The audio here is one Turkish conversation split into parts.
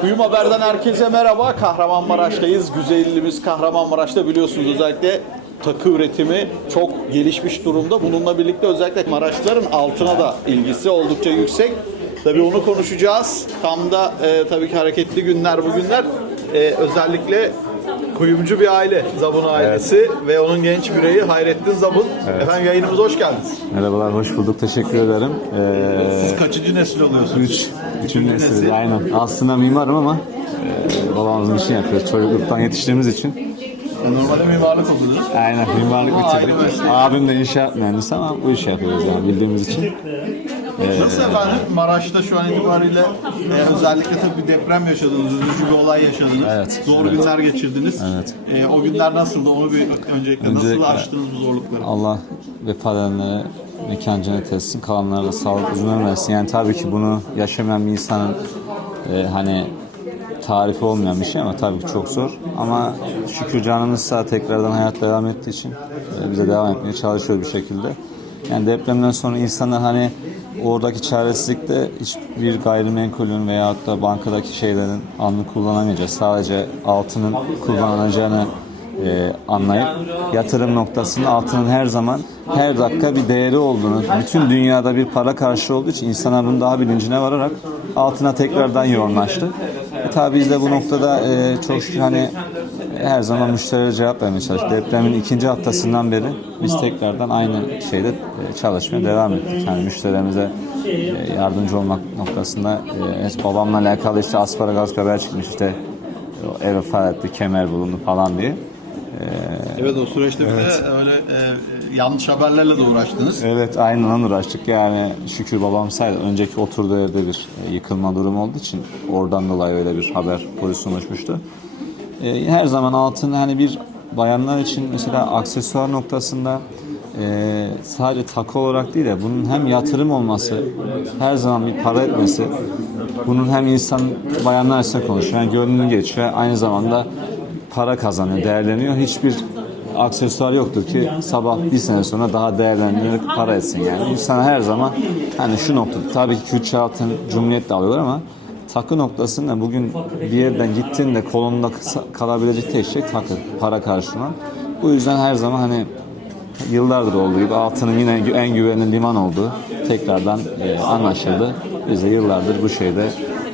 Kuyum Haber'den herkese merhaba. Kahramanmaraş'tayız. Güzelliğimiz Kahramanmaraş'ta biliyorsunuz özellikle takı üretimi çok gelişmiş durumda. Bununla birlikte özellikle Maraşlıların altına da ilgisi oldukça yüksek. Tabii onu konuşacağız. Tam da e, tabii ki hareketli günler bugünler. E, özellikle kuyumcu bir aile, Zabun ailesi ve onun genç bireyi Hayrettin Zabun. Efendim yayınımıza hoş geldiniz. Merhabalar, hoş bulduk. Teşekkür ederim. Ee, Siz kaçıncı nesil oluyorsunuz? üç, üçüncü nesil, aynen. Aslında mimarım ama e, babamızın işini yapıyoruz. Çocukluktan yetiştiğimiz için. Normalde mimarlık okudunuz. Aynen, mimarlık bitirdik. Abim de inşaat mühendisi ama bu işi yapıyoruz yani bildiğimiz için. Nasıl efendim Maraş'ta şu an itibariyle e, özellikle tabii bir deprem yaşadınız, üzücü bir olay yaşadınız. Evet, Zor evet. günler geçirdiniz. Evet. E, o günler nasıldı? Onu bir öncelikle, nasıl Öncelikle- aştınız bu zorlukları? Allah vefat edenlere mekan cennet etsin, kalanlara da sağlık uzun ömür versin. Yani tabii ki bunu yaşamayan bir insanın e, hani tarifi olmayan bir şey ama tabii ki çok zor. Ama şükür canımız sağ tekrardan hayat devam ettiği için e, bize devam etmeye çalışıyor bir şekilde. Yani depremden sonra insanlar hani oradaki çaresizlikte hiçbir gayrimenkulün veyahut da bankadaki şeylerin anlık kullanamayacağız. Sadece altının kullanılacağını e, anlayıp yatırım noktasında altının her zaman her dakika bir değeri olduğunu, bütün dünyada bir para karşı olduğu için insanlar bunun daha bilincine vararak altına tekrardan yoğunlaştı. E, tabii biz de bu noktada e, çok hani her zaman müşterilere cevap vermeye çalıştık. Depremin ikinci haftasından beri biz tekrardan aynı şeyde e, çalışmaya devam ettik. Yani müşterilerimize e, yardımcı olmak noktasında e, babamla alakalı işte asparagas haber çıkmış işte o ev vefat etti, kemer bulundu falan diye. Evet o süreçte bir de öyle e, yanlış haberlerle de uğraştınız. Evet aynen uğraştık. Yani şükür babam saydı. Önceki oturduğu evde bir yıkılma durumu olduğu için oradan dolayı öyle bir haber pozisyonu oluşmuştu. E, her zaman altın hani bir bayanlar için mesela aksesuar noktasında e, sadece takı olarak değil de bunun hem yatırım olması, her zaman bir para etmesi, bunun hem insan bayanlar için konuşuyor. Yani gönlünü geçiyor. Aynı zamanda para kazanıyor, değerleniyor. Hiçbir aksesuar yoktur ki sabah bir sene sonra daha değerlendirerek para etsin yani. İnsan her zaman hani şu noktada tabii ki külçe altın cumhuriyet de alıyorlar ama takı noktasında bugün bir yerden gittiğinde kolunda kısa- kalabilecek tek şey takı, para karşılığında. Bu yüzden her zaman hani yıllardır olduğu gibi altının yine en güvenli liman olduğu tekrardan e, anlaşıldı. Biz de yıllardır bu şeyde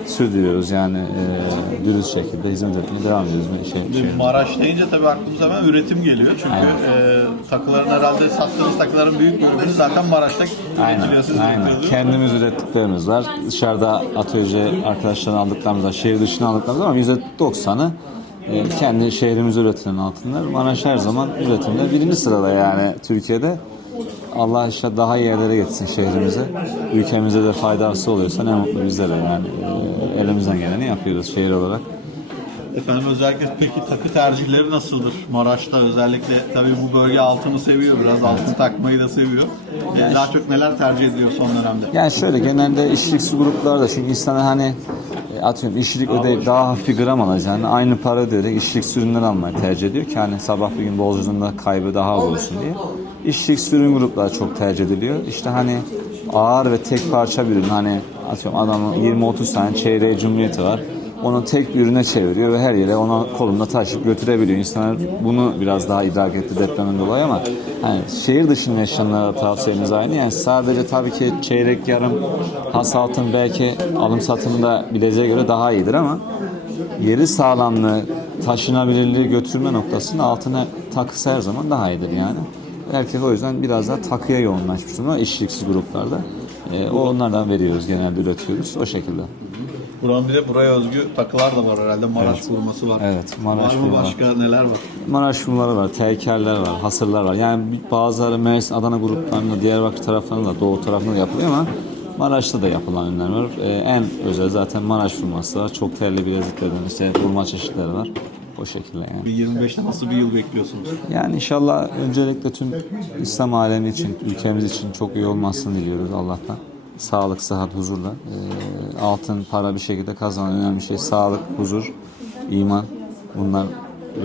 sürdürüyoruz yani e, dürüst şekilde hizmet etmeye devam ediyoruz. Şey, şey. Maraş deyince tabii aklımıza hemen üretim geliyor. Çünkü e, takıların herhalde sattığınız takıların büyük bölümü zaten Maraş'ta üretiliyor. Aynen. üretiyorsunuz. Kendimiz ürettiklerimiz var. Dışarıda atölye arkadaşlardan aldıklarımız. Şehir dışına aldıklarımız ama %90'ı e, kendi şehrimizde üretilen altınlar. Maraş her zaman üretimde birinci sırada yani Türkiye'de. Allah işte daha iyi yerlere getirsin şehrimize. Ülkemize de faydası oluyorsa ne mutlu bizlere yani. E, elimizden geleni yapıyoruz şehir olarak. Efendim özellikle peki takı tercihleri nasıldır Maraş'ta özellikle tabii bu bölge altını seviyor biraz altın takmayı da seviyor. E, daha çok neler tercih ediyor son dönemde? Yani şöyle genelde su gruplarda çünkü insanlar hani e, atıyorum işçilik ödeyip daha hafif bir gram alacağını aynı para ödeyerek işçilik sürümleri almayı tercih ediyor ki hani sabah bir gün bolculuğunda kaybı daha olsun diye. İşçilik sürüm grupları çok tercih ediliyor. İşte hani ağır ve tek parça bir ürün hani atıyorum adamın 20-30 tane çeyreği cumhuriyeti var. Onu tek bir ürüne çeviriyor ve her yere ona kolunda taşıyıp götürebiliyor. İnsanlar bunu biraz daha idrak etti depremden dolayı ama hani şehir dışında yaşayanlara tavsiyemiz aynı. Yani sadece tabii ki çeyrek yarım has altın belki alım satımda bileziğe göre daha iyidir ama yeri sağlamlığı, taşınabilirliği götürme noktasında altına takısı her zaman daha iyidir yani. Herkes o yüzden biraz daha takıya yoğunlaşmış durumda işçiliksiz gruplarda. Ee, onlardan veriyoruz, genelde üretiyoruz o şekilde. Buranın bir de buraya özgü takılar da var herhalde. Maraş vurması var. Evet, Maraş var mı vurma. başka neler var? Maraş Rumları var, teykerler var, hasırlar var. Yani bir- bazıları Mersin, Adana gruplarında, Diyarbakır taraflarında, da, Doğu tarafında da yapılıyor ama Maraş'ta da yapılan ürünler var. Ee, en özel zaten Maraş vurması var. Çok terli bileziklerden işte vurma çeşitleri var. O şekilde yani. Bir 25'te nasıl bir yıl bekliyorsunuz? Yani inşallah öncelikle tüm İslam alemi için, ülkemiz için çok iyi olmasını diliyoruz Allah'tan. Sağlık, sıhhat, huzurla. Ee, altın, para bir şekilde kazanan önemli şey sağlık, huzur, iman. Bunlar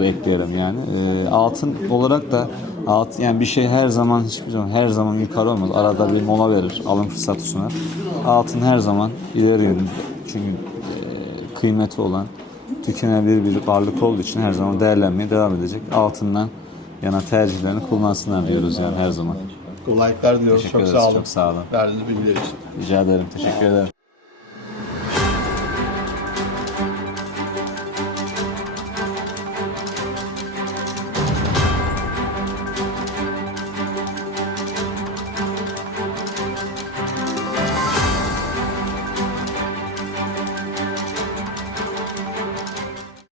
ekleyelim yani. Ee, altın olarak da alt yani bir şey her zaman hiçbir zaman her zaman yukarı olmaz. Arada bir mola verir, alım fırsatı sunar. Altın her zaman ileri yönlü. Çünkü e, kıymeti olan, tükenebilir bir varlık olduğu için her zaman değerlenmeye devam edecek. Altından yana tercihlerini kullansınlar diyoruz yani her zaman. Kolaylıklar diliyoruz. Teşekkür Çok ederiz, sağ olun. çok sağ olun. Verdiğiniz bilgiler için. Rica ederim. Teşekkür ederim.